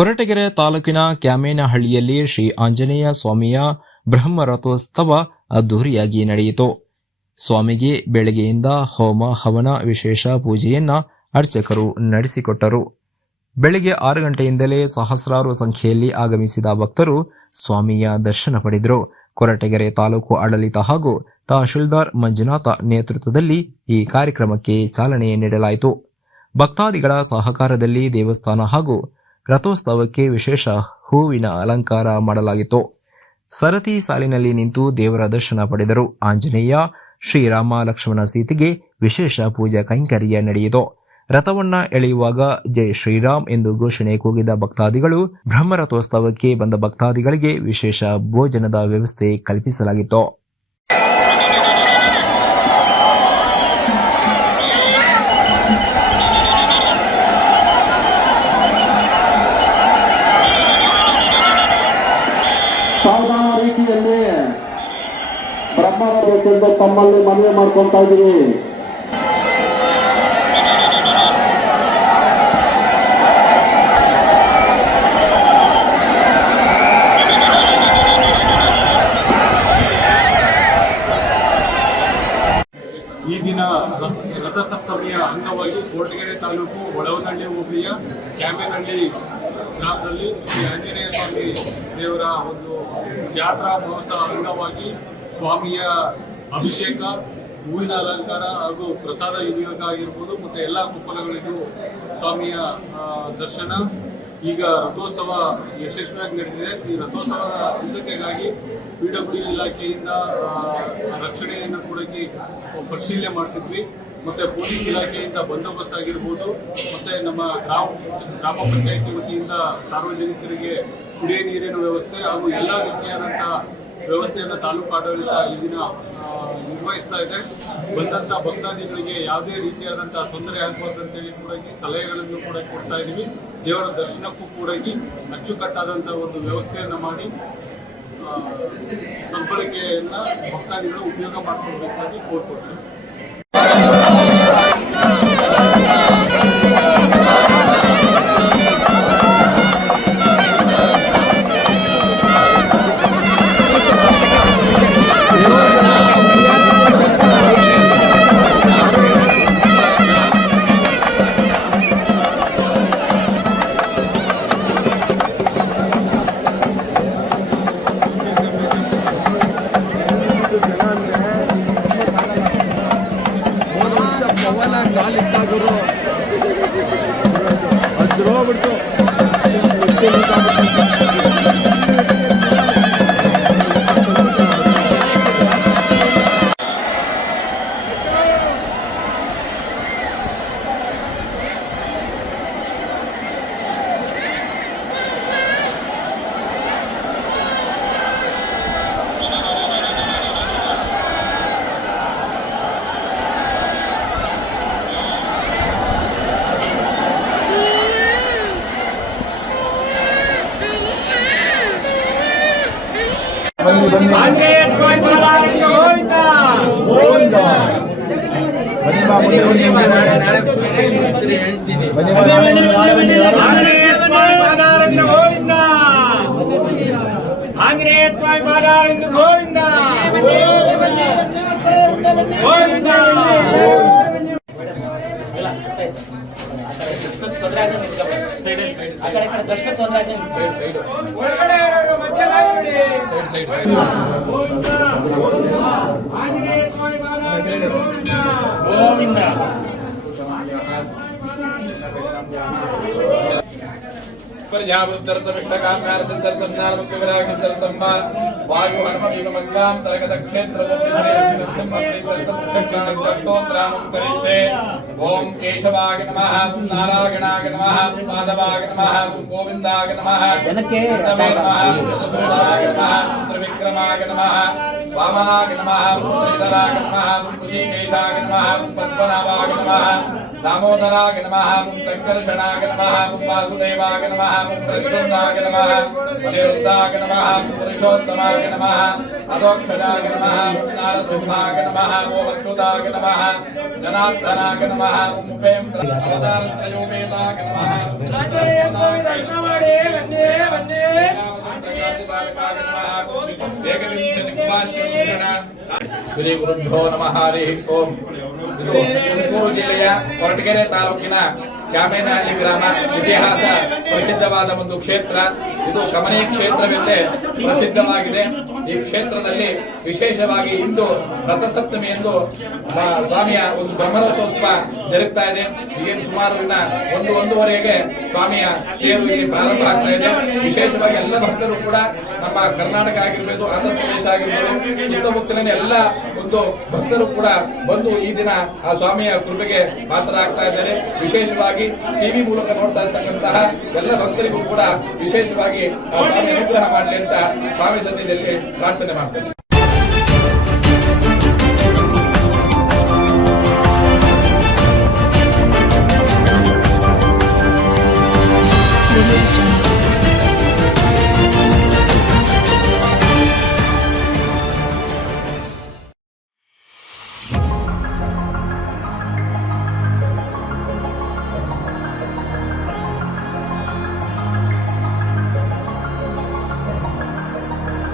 ಕೊರಟಗೆರೆ ತಾಲೂಕಿನ ಕ್ಯಾಮೇನಹಳ್ಳಿಯಲ್ಲಿ ಶ್ರೀ ಆಂಜನೇಯ ಸ್ವಾಮಿಯ ಬ್ರಹ್ಮರಥೋತ್ಸವ ಅದ್ದೂರಿಯಾಗಿ ನಡೆಯಿತು. ಸ್ವಾಮಿಗೆ ಬೆಳಗ್ಗೆಯಿಂದ ಹೋಮ ಹವನ ವಿಶೇಷ ಪೂಜೆಯನ್ನ ಅರ್ಚಕರು ನಡೆಸಿಕೊಟ್ಟರು. ಬೆಳಗ್ಗೆ 6 ಗಂಟೆಯಿಂದಲೇ ಸಹಸ್ರಾರು ಸಂಖ್ಯೆಯಲ್ಲಿ ಆಗಮಿಸಿದ ಭಕ್ತರು ಸ್ವಾಮಿಯ ದರ್ಶನ ಪಡೆದರು. ಕೊರಟಗೆರೆ ತಾಲೂಕು ಆಡಳಿತ ಹಾಗೂ ತಹಶೀಲ್ದಾರ್ ಮಂಜುನಾಥ ನೇತೃತ್ವದಲ್ಲಿ ಈ ಕಾರ್ಯಕ್ರಮಕ್ಕೆ ಚಾಲನೆ ನೀಡಲಾಯಿತು. ಭಕ್ತಾದಿಗಳ ಸಹಕಾರದಲ್ಲಿ ದೇವಸ್ಥಾನ ಹಾಗೂ ರಥೋತ್ಸವಕ್ಕೆ ವಿಶೇಷ ಹೂವಿನ ಅಲಂಕಾರ ಮಾಡಲಾಗಿತ್ತು. ಸರತಿ ಸಾಲಿನಲ್ಲಿ ನಿಂತು ದೇವರ ದರ್ಶನ ಪಡೆದರು. ಆಂಜನೇಯ, ಶ್ರೀರಾಮ, ಲಕ್ಷ್ಮಣ, ಸೀತೆಗೆ ವಿಶೇಷ ಪೂಜಾ ಕೈಂಕರ್ಯ ನಡೆಯಿತು. ರಥವನ್ನ ಎಳೆಯುವಾಗ ಜೈ ಶ್ರೀರಾಮ್ ಎಂದು ಘೋಷಣೆ ಕೂಗಿದ ಭಕ್ತಾದಿಗಳು. ಬ್ರಹ್ಮರಥೋತ್ಸವಕ್ಕೆ ಬಂದ ಭಕ್ತಾದಿಗಳಿಗೆ ವಿಶೇಷ ಭೋಜನದ ವ್ಯವಸ್ಥೆ ಕಲ್ಪಿಸಲಾಗಿತ್ತು. ಸಾಧಾರಣ ರೀತಿಯಲ್ಲಿ ಬ್ರಹ್ಮರಥೋತ್ಸವ ತಮ್ಮಲ್ಲಿ ಮನವಿ ಮಾಡ್ಕೊಳ್ತಾ ಇದ್ದೀವಿ. ಈ ದಿನ ರಥಸಪ್ತಮಿಯ ಅಂಗವಾಗಿ ಕೊರಟಗೆರೆ ತಾಲೂಕು ಒಳವನಹಳ್ಳಿ ಹೋಬಳಿಯ ಕ್ಯಾಮೇನಹಳ್ಳಿ ಗ್ರಾಮದಲ್ಲಿ ಶ್ರೀ ಆಂಜನೇಯ ಸ್ವಾಮಿ ದೇವರ ಒಂದು ಜಾತ್ರಾ ಮಹೋತ್ಸವ ಅಂಗವಾಗಿ ಸ್ವಾಮಿಯ ಅಭಿಷೇಕ, ಹೂವಿನ ಅಲಂಕಾರ ಹಾಗೂ ಪ್ರಸಾದ ವಿನಿಯೋಗ ಆಗಿರ್ಬೋದು ಮತ್ತು ಎಲ್ಲ ಕುಪ್ಪಲಗಳಿಗೂ ಸ್ವಾಮಿಯ ದರ್ಶನ. ಈಗ ರಥೋತ್ಸವ ಯಶಸ್ವಿಯಾಗಿ ನಡೆದಿದೆ. ಈ ರಥೋತ್ಸವದ ಸಿದ್ಧತೆಗಾಗಿ PWD ಇಲಾಖೆಯಿಂದ ರಕ್ಷಣೆಯನ್ನು ಕೂಡ ಪರಿಶೀಲನೆ ಮಾಡಿಸಿದ್ವಿ. ಮತ್ತು ಪೊಲೀಸ್ ಇಲಾಖೆಯಿಂದ ಬಂದೋಬಸ್ತ್ ಆಗಿರ್ಬೋದು, ಮತ್ತು ನಮ್ಮ ಗ್ರಾಮ ಪಂಚಾಯಿತಿ ವತಿಯಿಂದ ಸಾರ್ವಜನಿಕರಿಗೆ ಕುಡಿಯ ನೀರಿನ ವ್ಯವಸ್ಥೆ ಹಾಗೂ ಎಲ್ಲ ರೀತಿಯಾದಂಥ ವ್ಯವಸ್ಥೆಯನ್ನು ತಾಲೂಕು ಆಡಳಿತ ಈ ದಿನ ನಿರ್ವಹಿಸ್ತಾ ಇದೆ. ಬಂದಂಥ ಭಕ್ತಾದಿಗಳಿಗೆ ಯಾವುದೇ ರೀತಿಯಾದಂಥ ತೊಂದರೆ ಆಗಬಾರ್ದಂತೇಳಿ ಕೂಡ ಸಲಹೆಗಳನ್ನು ಕೂಡ ಕೊಡ್ತಾ ಇದ್ದೀವಿ. ದೇವರ ದರ್ಶನಕ್ಕೂ ಕೂಡ ಅಚ್ಚುಕಟ್ಟಾದಂಥ ಒಂದು ವ್ಯವಸ್ಥೆಯನ್ನು ಮಾಡಿ ಸದ್ಬಳಕೆಯನ್ನು ಭಕ್ತಾದಿಗಳು ಉಪಯೋಗ ಮಾಡಿಕೊಳ್ಬೇಕಾಗಿ ಕೋರ್ಕೊಡ್ತೀವಿ. ಕಾಲಿಟ್ಟಾಗುರು ಅದ್ರ ಹೋಗ್ಬಿಡ್ತು. ಓಂ ಕೇಶವಾಯ ನಮಃ, ನಾರಾಯಣಾಯ ನಮಃ, ಮಾಧವಾಯ ನಮಃ, ಗೋವಿಂದಾಯ ನಮಃ, ಜನಕ್ಕೆ ನಮಃ, ತ್ರಿವಿಕ್ರಮಾಯ ನಮಃ, ವಾಮನಾಯ ನಮಃ, ಶ್ರೀಧರಾಯ ನಮಃ, ಋಷಿಕೇಶಾಯ ನಮಃ, ಪದ್ಮನಾಭಾಯ ನಮಃ, दामोदराय नमः, तंकर्षणाय नमः, वासुदेवाय नमः, प्रद्युम्नाय नमः, अनिरुद्धाय नमः, पुरुषोत्तमाय नमः, अदोक्षजाय नमः, नारसिंहाय नमः, ओमच्युताय नमः, जनार्दनाय नमः, उपेन्द्राय नमः, ಶ್ರೀ ಗುರುಭ್ಯೋ ನಮಃ ಹರಿ ಓಂ. ಇದು ತುಮಕೂರು ಜಿಲ್ಲೆಯ ಕೊರಟಗೆರೆ ತಾಲೂಕಿನ ಕ್ಯಾಮೇನಹಳ್ಳಿ ಗ್ರಾಮ. ಇತಿಹಾಸ ಪ್ರಸಿದ್ಧವಾದ ಒಂದು ಕ್ಷೇತ್ರ. ಇದು ಕಮನೀಯ ಕ್ಷೇತ್ರವೆಂದೇ ಪ್ರಸಿದ್ಧವಾಗಿದೆ. ಈ ಕ್ಷೇತ್ರದಲ್ಲಿ ವಿಶೇಷವಾಗಿ ಇಂದು ರಥಸಪ್ತಮಿ ಎಂದು ಸ್ವಾಮಿಯ ಒಂದು ಬ್ರಹ್ಮರಥೋತ್ಸವ ಜರುಗ್ತಾ ಇದೆ. ಈಗೇನು ಸುಮಾರು ಇನ್ನ ಒಂದೂವರೆಗೆ ಸ್ವಾಮಿಯ ತೇರು ಇಲ್ಲಿ ಪ್ರಾರಂಭ ಆಗ್ತಾ ಇದೆ. ವಿಶೇಷವಾಗಿ ಎಲ್ಲ ಭಕ್ತರು ಕೂಡ ನಮ್ಮ ಕರ್ನಾಟಕ ಆಗಿರ್ಬೋದು, ಆಂಧ್ರ ಪ್ರದೇಶ ಆಗಿರ್ಬೋದು, ಸುತ್ತಮುತ್ತಲಿನ ಎಲ್ಲ ಒಂದು ಭಕ್ತರು ಕೂಡ ಬಂದು ಈ ದಿನ ಆ ಸ್ವಾಮಿಯ ಕೃಪೆಗೆ ಪಾತ್ರರಾಗ್ತಾ ಇದ್ದಾರೆ. ವಿಶೇಷವಾಗಿ ಟಿವಿ ಮೂಲಕ ನೋಡ್ತಾ ಇರ್ತಕ್ಕಂತಹ ಎಲ್ಲ ಭಕ್ತರಿಗೂ ಕೂಡ ವಿಶೇಷವಾಗಿ ಆ ಸ್ವಾಮಿ ಅನುಗ್ರಹ ಮಾಡಲಿ ಅಂತ ಸ್ವಾಮಿ ಸನ್ನಿಧಿಯಲ್ಲಿ ಪ್ರಾರ್ಥನೆ ಮಾಡ್ತೇನೆ.